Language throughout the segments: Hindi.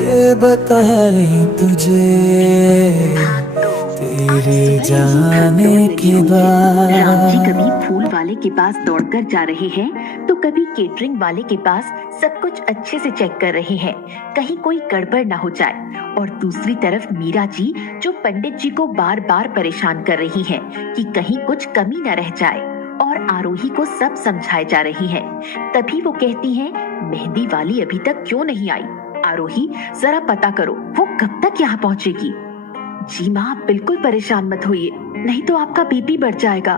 ये बताएं तुझे तेरे जाने के राम जी बाद। कभी फूल वाले के पास दौड़कर जा रहे हैं तो कभी केटरिंग वाले के पास सब कुछ अच्छे से चेक कर रहे हैं, कहीं कोई गड़बड़ ना हो जाए। और दूसरी तरफ मीरा जी जो पंडित जी को बार बार परेशान कर रही हैं कि कहीं कुछ कमी न रह जाए, और आरोही को सब समझाए जा रही हैं। तभी वो कहती हैं, मेहंदी वाली अभी तक क्यों नहीं आई? आरोही जरा पता करो वो कब तक यहाँ पहुँचेगी। जी माँ, बिल्कुल परेशान मत होइए, नहीं तो आपका बीपी बढ़ जाएगा।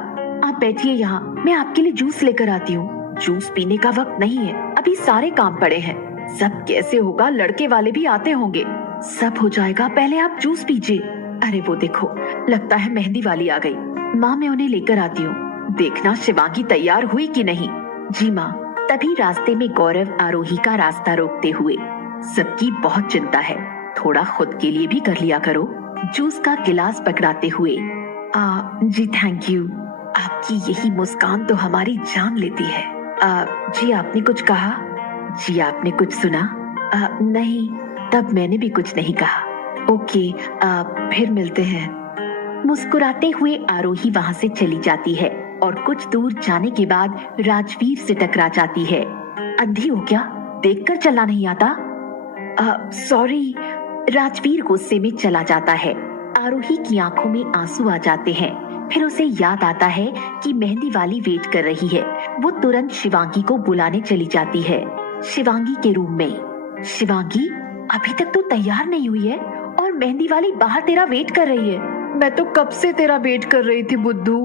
आप बैठिए यहाँ, मैं आपके लिए जूस लेकर आती हूँ। जूस पीने का वक्त नहीं है, अभी सारे काम पड़े हैं। सब कैसे होगा, लड़के वाले भी आते होंगे। सब हो जाएगा, पहले आप जूस पीजिए। अरे वो देखो, लगता है मेहंदी वाली आ गई। माँ, मैं उन्हें लेकर आती हूँ। देखना शिवांगी तैयार हुई कि नहीं। जी माँ। तभी रास्ते में गौरव आरोही का रास्ता रोकते हुए, सबकी बहुत चिंता है, थोड़ा खुद के लिए भी कर लिया करो। जूस का गिलास पकड़ाते हुए, जी थैंक यू। आपकी यही मुस्कान तो हमारी जान लेती है। जी आपने कुछ कहा? जी आपने कुछ सुना? नहीं, तब मैंने भी कुछ नहीं कहा। ओके, फिर मिलते हैं। मुस्कुराते हुए आरोही वहाँ से चली जाती है और कुछ दूर जाने के बाद राजवीर से टकरा जाती है। अंधी हो क्या, देखकर चलना नहीं आता? सॉरी। राजवीर गुस्से में चला जाता है। आरोही की आंखों में आंसू आ जाते हैं। फिर उसे याद आता है कि मेहंदी वाली वेट कर रही है। वो तुरंत शिवांगी को बुलाने चली जाती है। शिवांगी के रूम में। शिवांगी, अभी तक तो तैयार नहीं हुई है और मेहंदी वाली बाहर तेरा वेट कर रही है। मैं तो कब से तेरा वेट कर रही थी बुद्धू।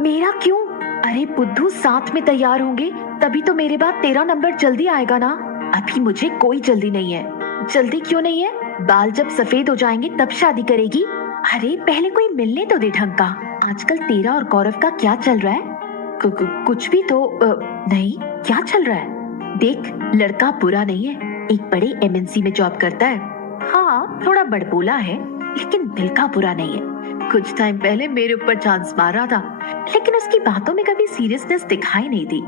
मेरा क्यों? अरे बुद्धू, साथ में तैयार होंगे तभी तो मेरे बाद तेरा नंबर जल्दी आएगा ना। अभी मुझे कोई जल्दी नहीं है। जल्दी क्यों नहीं है? बाल जब सफेद हो जाएंगे तब शादी करेगी। अरे पहले कोई मिलने तो दे ढंग का। आजकल तेरा और गौरव का क्या चल रहा है? कुछ भी तो नहीं, क्या चल रहा है? देख, लड़का बुरा नहीं है, एक बड़े एमएनसी में जॉब करता है। हाँ, थोड़ा बड़बोला है लेकिन दिल का बुरा नहीं है। कुछ टाइम पहले मेरे ऊपर चांस मार रहा था, लेकिन उसकी बातों में कभी सीरियसनेस दिखाई नहीं दी।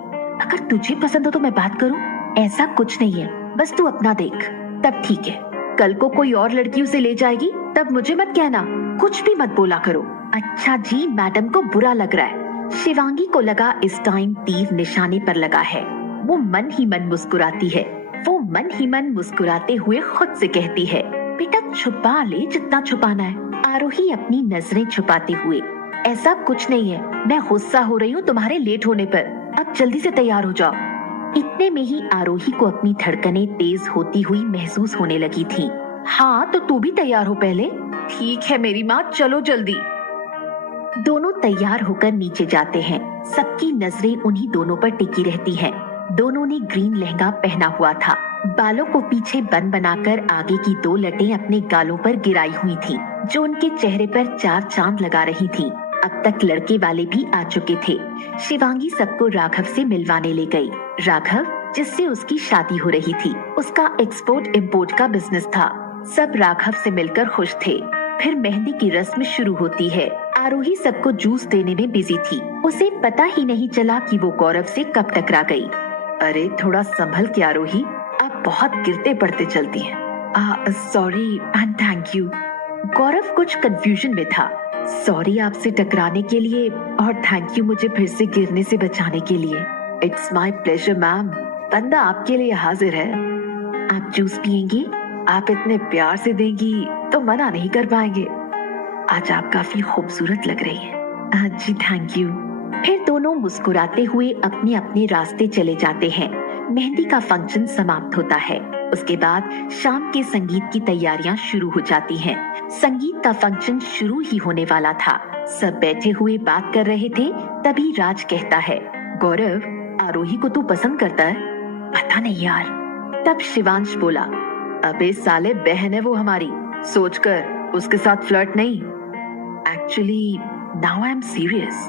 अगर तुझे पसंद हो तो मैं बात करूं। ऐसा कुछ नहीं है, बस तू अपना देख, तब ठीक है। कल को कोई और लड़की उसे ले जाएगी तब मुझे मत कहना, कुछ भी मत बोला करो। अच्छा जी, मैडम को बुरा लग रहा है। शिवांगी को लगा इस टाइम तीर निशाने पर लगा है। वो मन ही मन मुस्कुराती है। वो मन ही मन मुस्कुराते हुए खुद से कहती है, बेटा छुपा ले जितना छुपाना है। आरोही अपनी नजरें छुपाते हुए, ऐसा कुछ नहीं है, मैं गुस्सा हो रही हूँ तुम्हारे लेट होने पर। अब जल्दी से तैयार हो जाओ। इतने में ही आरोही को अपनी धड़कनें तेज होती हुई महसूस होने लगी थी। हाँ तो तू भी तैयार हो पहले। ठीक है मेरी माँ, चलो जल्दी। दोनों तैयार होकर नीचे जाते हैं। सबकी नजरें उन्हीं दोनों पर टिकी रहती हैं। दोनों ने ग्रीन लहंगा पहना हुआ था। बालों को पीछे बन बनाकर आगे की 2 लटें अपने गालों पर गिराई हुई थी, जो उनके चेहरे पर 4 चांद लगा रही थी। अब तक लड़के वाले भी आ चुके थे। शिवांगी सबको राघव से मिलवाने ले गई। राघव, जिससे उसकी शादी हो रही थी, उसका एक्सपोर्ट इंपोर्ट का बिजनेस था। सब राघव से मिलकर खुश थे। फिर मेहंदी की रस्म शुरू होती है। आरोही सबको जूस देने में बिजी थी। उसे पता ही नहीं चला कि वो गौरव से कब टकरा गई। अरे थोड़ा संभल के आरोही, आप बहुत गिरते पड़ते चलती हैं। Sorry and thank you. Gaurav कुछ कंफ्यूजन में था। सॉरी आपसे टकराने के लिए और थैंक यू मुझे फिर से गिरने से बचाने के लिए। इट्स माय प्लेजर मैम, बंदा आपके लिए हाजिर है। आप जूस पियेंगी? आप इतने प्यार से देंगी तो मना नहीं कर पाएंगे। आज आप काफी खूबसूरत लग रही हैं। जी थैंक यू। फिर दोनों मुस्कुराते हुए अपने अपने रास्ते चले जाते हैं। मेहंदी का फंक्शन समाप्त होता है। उसके बाद शाम के संगीत की तैयारियां शुरू हो जाती हैं। संगीत का फंक्शन शुरू ही होने वाला था। सब बैठे हुए बात कर रहे थे। तभी राज कहता है, गौरव, आरोही को तू पसंद करता है? पता नहीं यार। तब शिवांश बोला, अबे साले, बहन है वो हमारी, सोचकर उसके साथ फ्लर्ट नहीं। Actually now I am serious.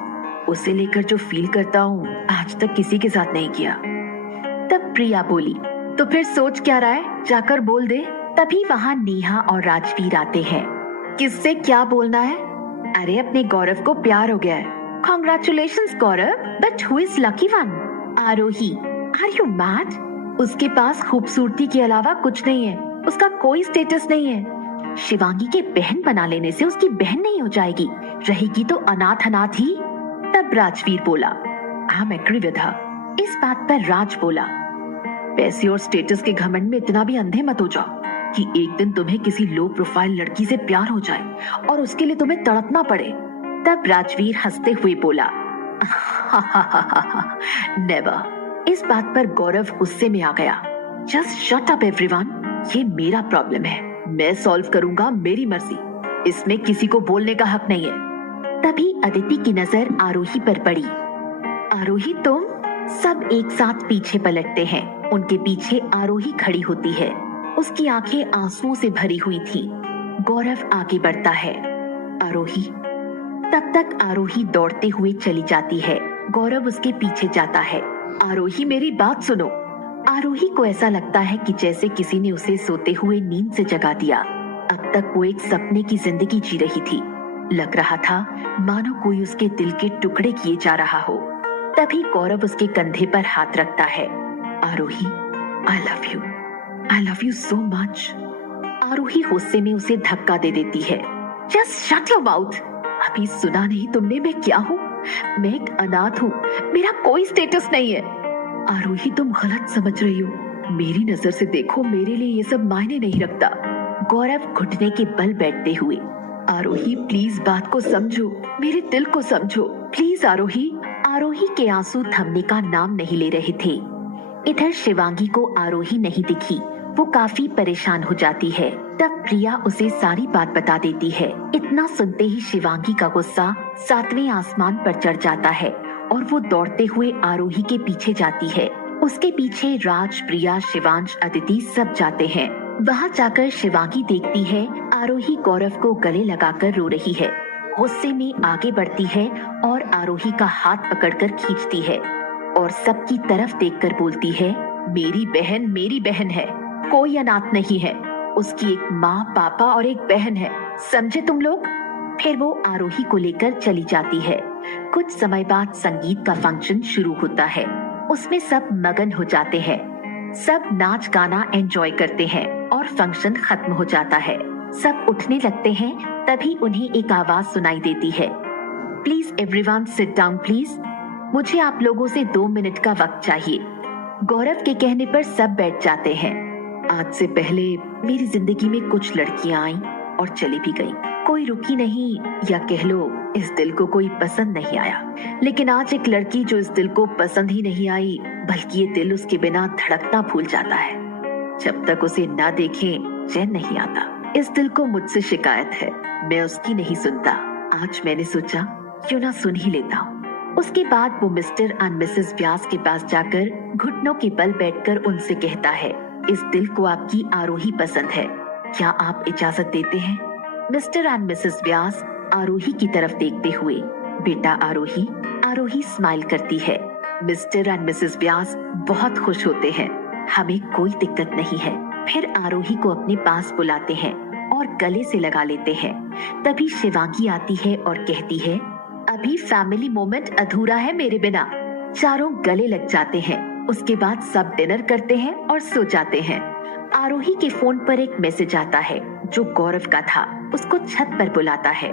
उसे लेकर जो फील करता हूँ आज तक किसी के साथ नहीं किया। तब प्रिया बोली, तो फिर सोच क्या रहा है, जाकर बोल दे। तभी वहाँ नेहा और राजवीर आते हैं। किससे क्या बोलना है? अरे अपने गौरव को प्यार हो गया है। Congratulations Gaurav, but who is lucky one? Aarohi, are you mad? उसके पास खूबसूरती के अलावा कुछ नहीं है। उसका कोई स्टेटस नहीं है। शिवांगी के बहन बना लेने से उसकी बहन नहीं हो जाएगी, रहेगी तो अनाथ अनाथ ही। तब राजवीर बोला, I am agree with her. इस बात पर राज बोला, पैसे और स्टेटस के घमंड में इतना भी अंधे मत हो जाओ कि एक दिन तुम्हें किसी लो प्रोफाइल लड़की से प्यार हो जाए और उसके लिए तुम्हें तड़पना पड़े। तब राजवीर हंसते हुए बोला, नेवर। इस बात पर गौरव गुस्से में आ गया। जस्ट शट अप एवरीवन, ये मेरा प्रॉब्लम है, मैं सॉल्व करूंगा, मेरी मर्जी, इसमें किसी को बोलने का हक नहीं है। तभी अदिति की नजर आरोही पर पड़ी। आरोही तुम? सब एक साथ पीछे पलटते हैं। उनके पीछे आरोही खड़ी होती है। उसकी आंखें आंसुओं से भरी हुई थी। गौरव आगे बढ़ता है, आरोही। तब तक आरोही दौड़ते हुए चली जाती है। गौरव उसके पीछे जाता है। आरोही मेरी बात सुनो। आरोही को ऐसा लगता है कि जैसे किसी ने उसे सोते हुए नींद से जगा दिया। अब तक वो एक सपने की जिंदगी जी रही थी। लग रहा था मानो कोई उसके दिल के टुकड़े किए जा रहा हो। तभी गौरव उसके कंधे पर हाथ रखता है। Aarohi, I love you so much. Aarohi गुस्से में उसे धक्का दे देती है। Just shut your mouth. अभी सुना नहीं तुमने मैं क्या हूँ? मैं एक अनाथ हूँ, मेरा कोई स्टेटस नहीं है। आरोही तुम गलत समझ रही हो, मेरी नजर से देखो, मेरे लिए ये सब मायने नहीं रखता। गौरव घुटने के बल बैठते हुए, आरोही प्लीज बात को समझो, मेरे दिल को समझो, प्लीज आरोही। आरोही के आंसू थमने का नाम नहीं ले रहे थे। इधर शिवांगी को आरोही नहीं दिखी। वो काफी परेशान हो जाती है। तब प्रिया उसे सारी बात बता देती है। इतना सुनते ही शिवांगी का गुस्सा 7वें आसमान पर चढ़ जाता है और वो दौड़ते हुए आरोही के पीछे जाती है। उसके पीछे राज, प्रिया, शिवांश, अदिति सब जाते हैं। वहाँ जाकर शिवांगी देखती है आरोही गौरव को गले लगाकर रो रही है। गुस्से में आगे बढ़ती है और आरोही का हाथ पकड़कर खींचती है और सबकी तरफ देखकर बोलती है, मेरी बहन है, कोई अनाथ नहीं है। उसकी एक माँ, पापा और एक बहन है, समझे तुम लोग? फिर वो आरोही को लेकर चली जाती है। कुछ समय बाद संगीत का फंक्शन शुरू होता है। उसमें सब मगन हो जाते हैं। सब नाच गाना एंजॉय करते हैं और फंक्शन खत्म हो जाता है। सब उठने लगते हैं। तभी उन्हें एक आवाज सुनाई देती है, please everyone sit down please. मुझे आप लोगों से 2 मिनट का वक्त चाहिए। गौरव के कहने पर सब बैठ जाते हैं। आज से पहले मेरी जिंदगी में कुछ लड़कियां आईं और चली भी गईं। कोई रुकी नहीं, या कह लो इस दिल को कोई पसंद नहीं आया। लेकिन आज एक लड़की जो इस दिल को पसंद ही नहीं आई, बल्कि ये दिल उसके बिना धड़कना भूल जाता है। जब तक उसे ना देखें चैन नहीं आता। इस दिल को मुझसे शिकायत है, मैं उसकी नहीं सुनता। आज मैंने सोचा क्यों ना सुन ही लेता हूँ। उसके बाद वो मिस्टर एंड मिसेस व्यास के पास जाकर घुटनों के बल बैठकर उनसे कहता है, इस दिल को आपकी आरोही पसंद है, क्या आप इजाजत देते हैं? मिस्टर एंड मिसेस व्यास आरोही की तरफ देखते हुए, बेटा आरोही। आरोही स्माइल करती है। मिस्टर एंड मिसेस व्यास बहुत खुश होते हैं। हमें कोई दिक्कत नहीं है। फिर आरोही को अपने पास बुलाते हैं और गले से लगा लेते हैं। तभी शिवांगी आती है और कहती है, अभी फैमिली मोमेंट अधूरा है मेरे बिना। चारों गले लग जाते हैं। उसके बाद सब डिनर करते हैं और सो जाते हैं। आरोही के फोन पर एक मैसेज आता है जो गौरव का था। उसको छत पर बुलाता है,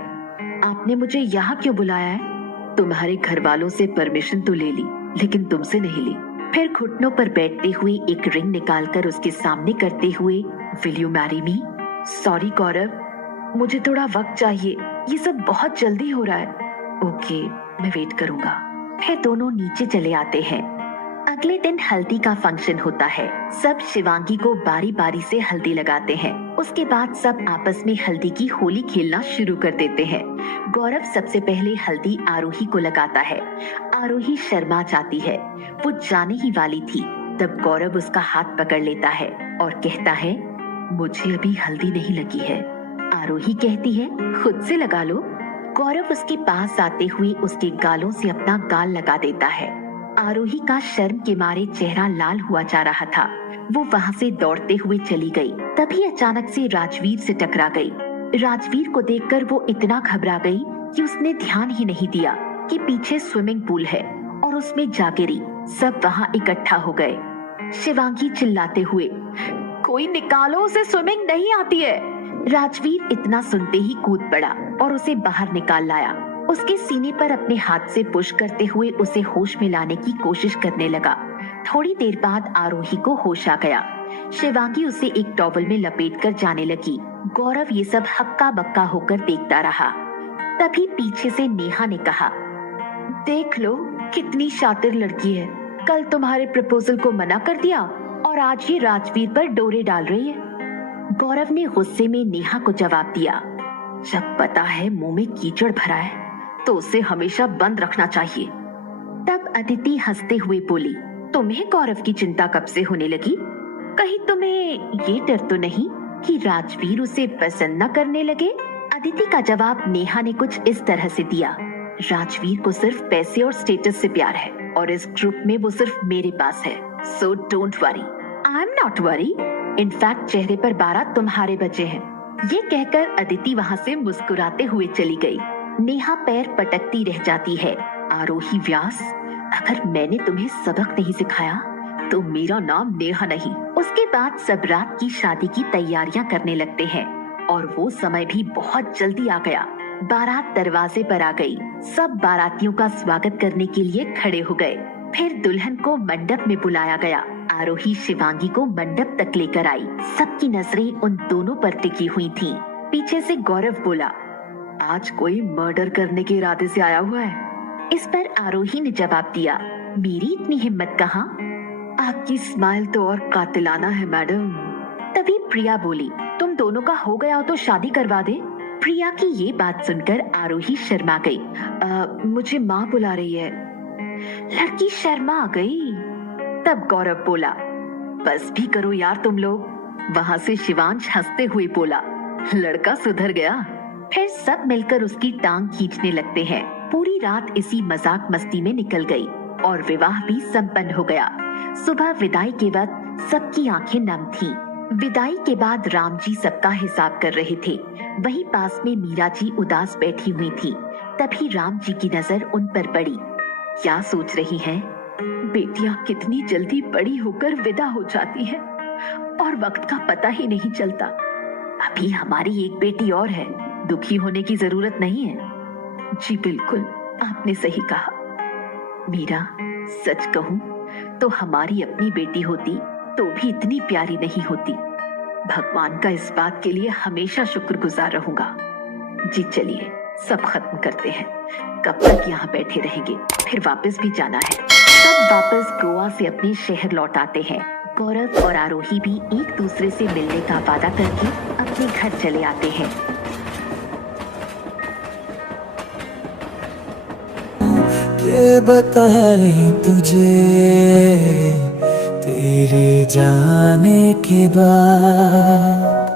आपने मुझे यहाँ क्यों बुलाया है? तुम्हारे घर वालों से परमिशन तो ले ली, लेकिन तुमसे नहीं ली। फिर घुटनों पर बैठते हुए एक रिंग निकालकर उसके सामने करते हुए, will you marry me? Sorry Gaurav, मुझे थोड़ा वक्त चाहिए, ये सब बहुत जल्दी हो रहा है। ओके, मैं वेट करूंगा। फिर दोनों नीचे चले आते हैं। अगले दिन हल्दी का फंक्शन होता है। सब शिवांगी को बारी बारी से हल्दी लगाते हैं। उसके बाद सब आपस में हल्दी की होली खेलना शुरू कर देते हैं। गौरव सबसे पहले हल्दी आरोही को लगाता है। आरोही शर्मा जाती है। वो जाने ही वाली थी, तब गौरव उसका हाथ पकड़ लेता है और कहता है, मुझे अभी हल्दी नहीं लगी है। आरोही कहती है, खुद से लगा लो। गौरव उसके पास आते हुए उसके गालों से अपना गाल लगा देता है। आरोही का शर्म के मारे चेहरा लाल हुआ जा रहा था। वो वहाँ से दौड़ते हुए चली गई। तभी अचानक से राजवीर से टकरा गई। राजवीर को देखकर वो इतना घबरा गई कि उसने ध्यान ही नहीं दिया कि पीछे स्विमिंग पूल है और उसमें जा गिरी। सब वहाँ इकट्ठा हो गए। शिवांगी चिल्लाते हुए, कोई निकालो, उसे स्विमिंग नहीं आती है। राजवीर इतना सुनते ही कूद पड़ा और उसे बाहर निकाल लाया। उसके सीने पर अपने हाथ से पुश करते हुए उसे होश में लाने की कोशिश करने लगा। थोड़ी देर बाद आरोही को होश आ गया। शिवांगी उसे एक टॉवल में लपेटकर जाने लगी। गौरव ये सब हक्का बक्का होकर देखता रहा। तभी पीछे से नेहा ने कहा, देख लो कितनी शातिर लड़की है, कल तुम्हारे प्रपोजल को मना कर दिया और आज ये राजवीर पर डोरे डाल रही है। गौरव ने गुस्से में नेहा को जवाब दिया, जब पता है मुंह में कीचड़ भरा है तो उसे हमेशा बंद रखना चाहिए। तब अदिति हंसते हुए बोली, तुम्हें गौरव की चिंता कब से होने लगी? कहीं तुम्हें ये डर तो नहीं कि राजवीर उसे पसंद न करने लगे? अदिति का जवाब नेहा ने कुछ इस तरह से दिया, राजवीर को सिर्फ पैसे और स्टेटस से प्यार है और इस ग्रुप में वो सिर्फ मेरे पास है। So don't worry. I am not worry. In fact चेहरे पर 12 तुम्हारे बचे हैं। ये कहकर अदिति वहाँ से मुस्कुराते हुए चली गई। नेहा पैर पटकती रह जाती है। आरोही व्यास, अगर मैंने तुम्हें सबक नहीं सिखाया तो मेरा नाम नेहा नहीं। उसके बाद सब रात की शादी की तैयारियां करने लगते हैं और वो समय भी बहुत जल्दी आ गया। बारात दरवाजे पर आ गई। सब बारातियों का स्वागत करने के लिए खड़े हो गए। फिर दुल्हन को मंडप में बुलाया गया। आरोही शिवांगी को मंडप तक लेकर आई। सबकी नजरें उन दोनों पर टिकी हुई थीं। पीछे से गौरव बोला, आज कोई मर्डर करने के इरादे से आया हुआ है। इस पर आरोही ने जवाब दिया, मेरी इतनी हिम्मत कहाँ? आपकी स्माइल तो और कातिलाना है मैडम। तभी प्रिया बोली, तुम दोनों का हो गया हो तो शादी करवा दे। प्रिया की ये बात सुनकर आरोही शर्मा गई। मुझे माँ बुला रही है। लड़की शर्मा गई। तब गौरव बोला, बस भी करो यार तुम लोग। वहाँ से शिवांश हंसते हुए बोला, लड़का सुधर गया। फिर सब मिलकर उसकी टांग खींचने लगते हैं। पूरी रात इसी मजाक मस्ती में निकल गई और विवाह भी संपन्न हो गया। सुबह विदाई के वक्त सबकी आंखें नम थीं। विदाई के बाद राम जी सबका हिसाब कर रहे थे। वहीं पास में मीरा जी उदास बैठी हुई थी। तभी राम जी की नजर उन पर पड़ी। क्या सोच रही हैं? बेटियां कितनी जल्दी बड़ी होकर विदा हो जाती हैं और वक्त का पता ही नहीं चलता। अभी हमारी एक बेटी और है, दुखी होने की जरूरत नहीं है। जी बिल्कुल, आपने सही कहा। मीरा, सच कहूं तो हमारी अपनी बेटी होती तो भी इतनी प्यारी नहीं होती। भगवान का इस बात के लिए हमेशा शुक्रगुजार रहूंगा। जी चलिए, सब खत्म करते हैं। कब तक यहाँ बैठे रहेंगे? फिर वापस भी जाना है। सब वापस गोवा से अपने शहर लौट आते हैं। गौरव और आरोही भी एक दूसरे से मिलने का वादा करके अपने घर चले आते हैं। ये बताएं तुझे तेरे जाने के बाद